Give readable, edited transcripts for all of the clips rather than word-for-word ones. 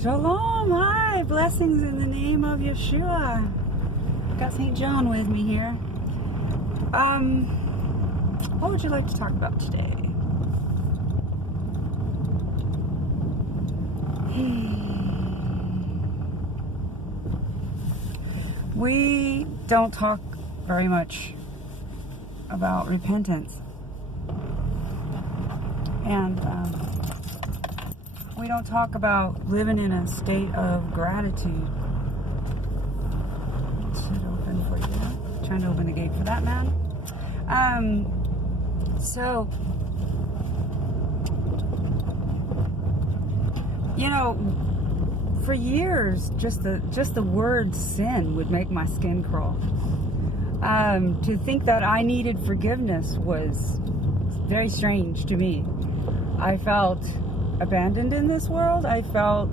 Shalom, hi, blessings in the name of Yeshua. Got St. John with me here. What would you like to talk about today? We don't talk very much about repentance. And we don't talk about living in a state of gratitude. Should open for you. Trying to open the gate for that man. So, you know, for years, just the word sin would make my skin crawl. To think that I needed forgiveness was very strange to me. I felt abandoned in this world. I felt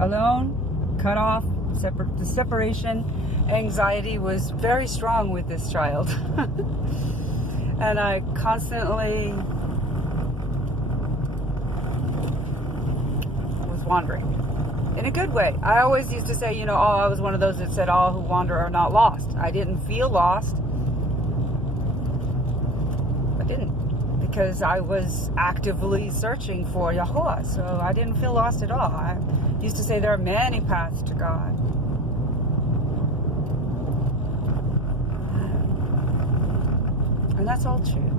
alone, cut off. The separation anxiety was very strong with this child. And I constantly was wandering. In a good way. I always used to say, you know, I was one of those that said, all who wander are not lost. I didn't feel lost. I didn't. Because I was actively searching for Yahuwah. So I didn't feel lost at all. I used to say there are many paths to God. And that's all true.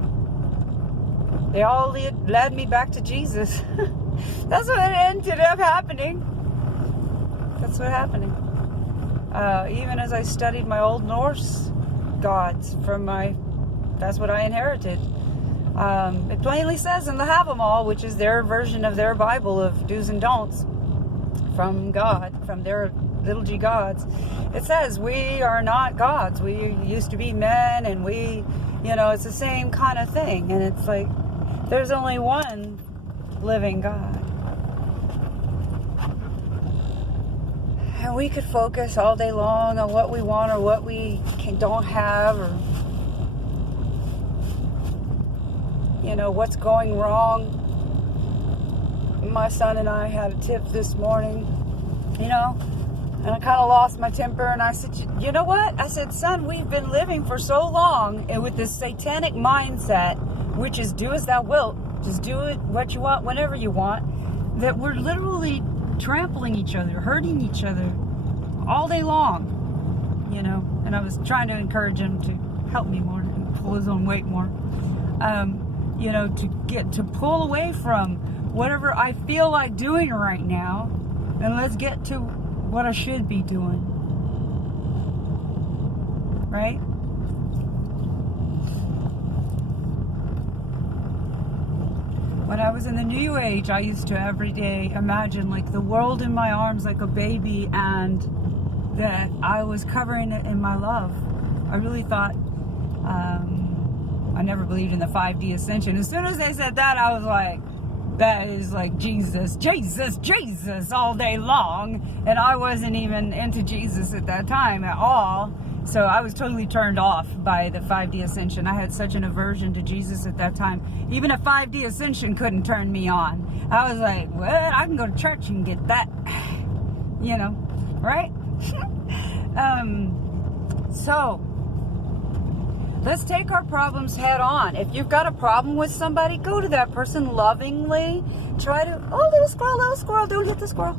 They all led me back to Jesus. That's what ended up happening. That's what happened. Even as I studied my old Norse gods that's what I inherited. It plainly says in the Havamal, which is their version of their Bible of do's and don'ts from God, from their little g gods, it says we are not gods. We used to be men, and it's the same kind of thing. And it's like, there's only one living God. And we could focus all day long on what we want or what we don't have, or what's going wrong. My son and I had a tip this morning, and I kind of lost my temper, and I said, you know what? I said, son, we've been living for so long and with this satanic mindset, which is do as thou wilt, just do it what you want, whenever you want, that we're literally trampling each other, hurting each other all day long, and I was trying to encourage him to help me more and pull his own weight more. To pull away from whatever I feel like doing right now, and let's get to what I should be doing. Right? When I was in the New Age, I used to every day imagine like the world in my arms like a baby, and that I was covering it in my love. I really thought, I never believed in the 5D ascension. As soon as they said that, I was like, that is like Jesus all day long. And I wasn't even into Jesus at that time at all. So I was totally turned off by the 5D ascension. I had such an aversion to Jesus at that time. Even a 5D ascension couldn't turn me on. I was like, well, I can go to church and get that, right? So let's take our problems head on. If you've got a problem with somebody, go to that person lovingly. Try to, little squirrel, don't hit the squirrel.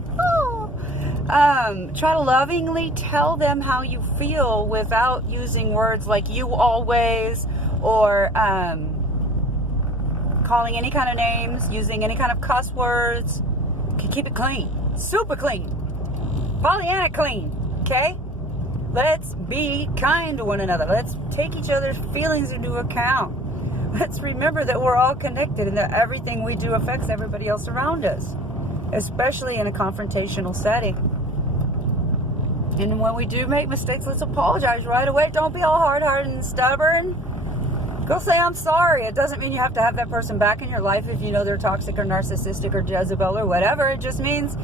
Try to lovingly tell them how you feel without using words like you always, or calling any kind of names, using any kind of cuss words. Keep it clean, super clean, Pollyanna clean, okay? Let's be kind to one another. Let's take each other's feelings into account. Let's remember that we're all connected and that everything we do affects everybody else around us, especially in a confrontational setting. And when we do make mistakes, let's apologize right away. Don't be all hard-hearted and stubborn. Go say, I'm sorry. It doesn't mean you have to have that person back in your life if you know they're toxic or narcissistic or Jezebel or whatever. It just means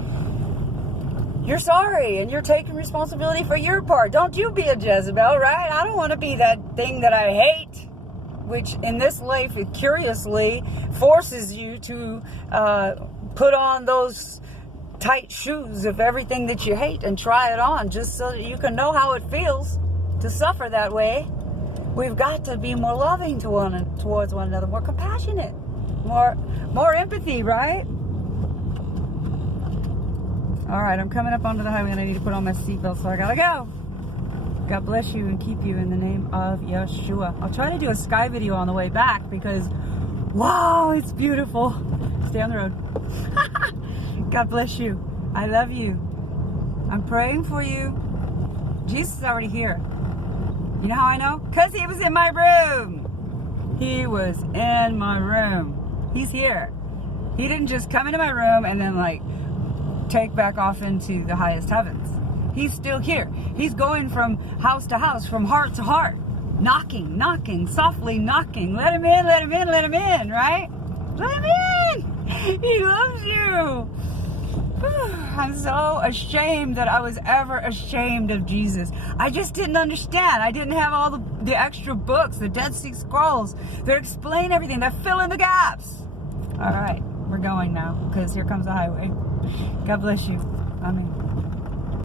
you're sorry and you're taking responsibility for your part. Don't you be a Jezebel, right? I don't want to be that thing that I hate, which in this life, it curiously forces you to put on those tight shoes of everything that you hate and try it on just so that you can know how it feels to suffer that way. We've got to be more loving towards one another, more compassionate, more empathy, right? All right, I'm coming up onto the highway and I need to put on my seatbelt, so I gotta go. God bless you and keep you in the name of Yeshua. I'll try to do a sky video on the way back because, wow, it's beautiful. Stay on the road. God bless you. I love you. I'm praying for you. Jesus is already here. You know how I know? Because he was in my room. He was in my room. He's here. He didn't just come into my room and then like take back off into the highest heavens. He's still here. He's going from house to house, from heart to heart. Knocking, softly knocking. Let him in, let him in, let him in, right? Let him in. He loves you. I'm so ashamed that I was ever ashamed of Jesus. I just didn't understand. I didn't have all the extra books, the Dead Sea Scrolls that explain everything, that fill in the gaps. All right, we're going now because here comes the highway. God bless you. Amen.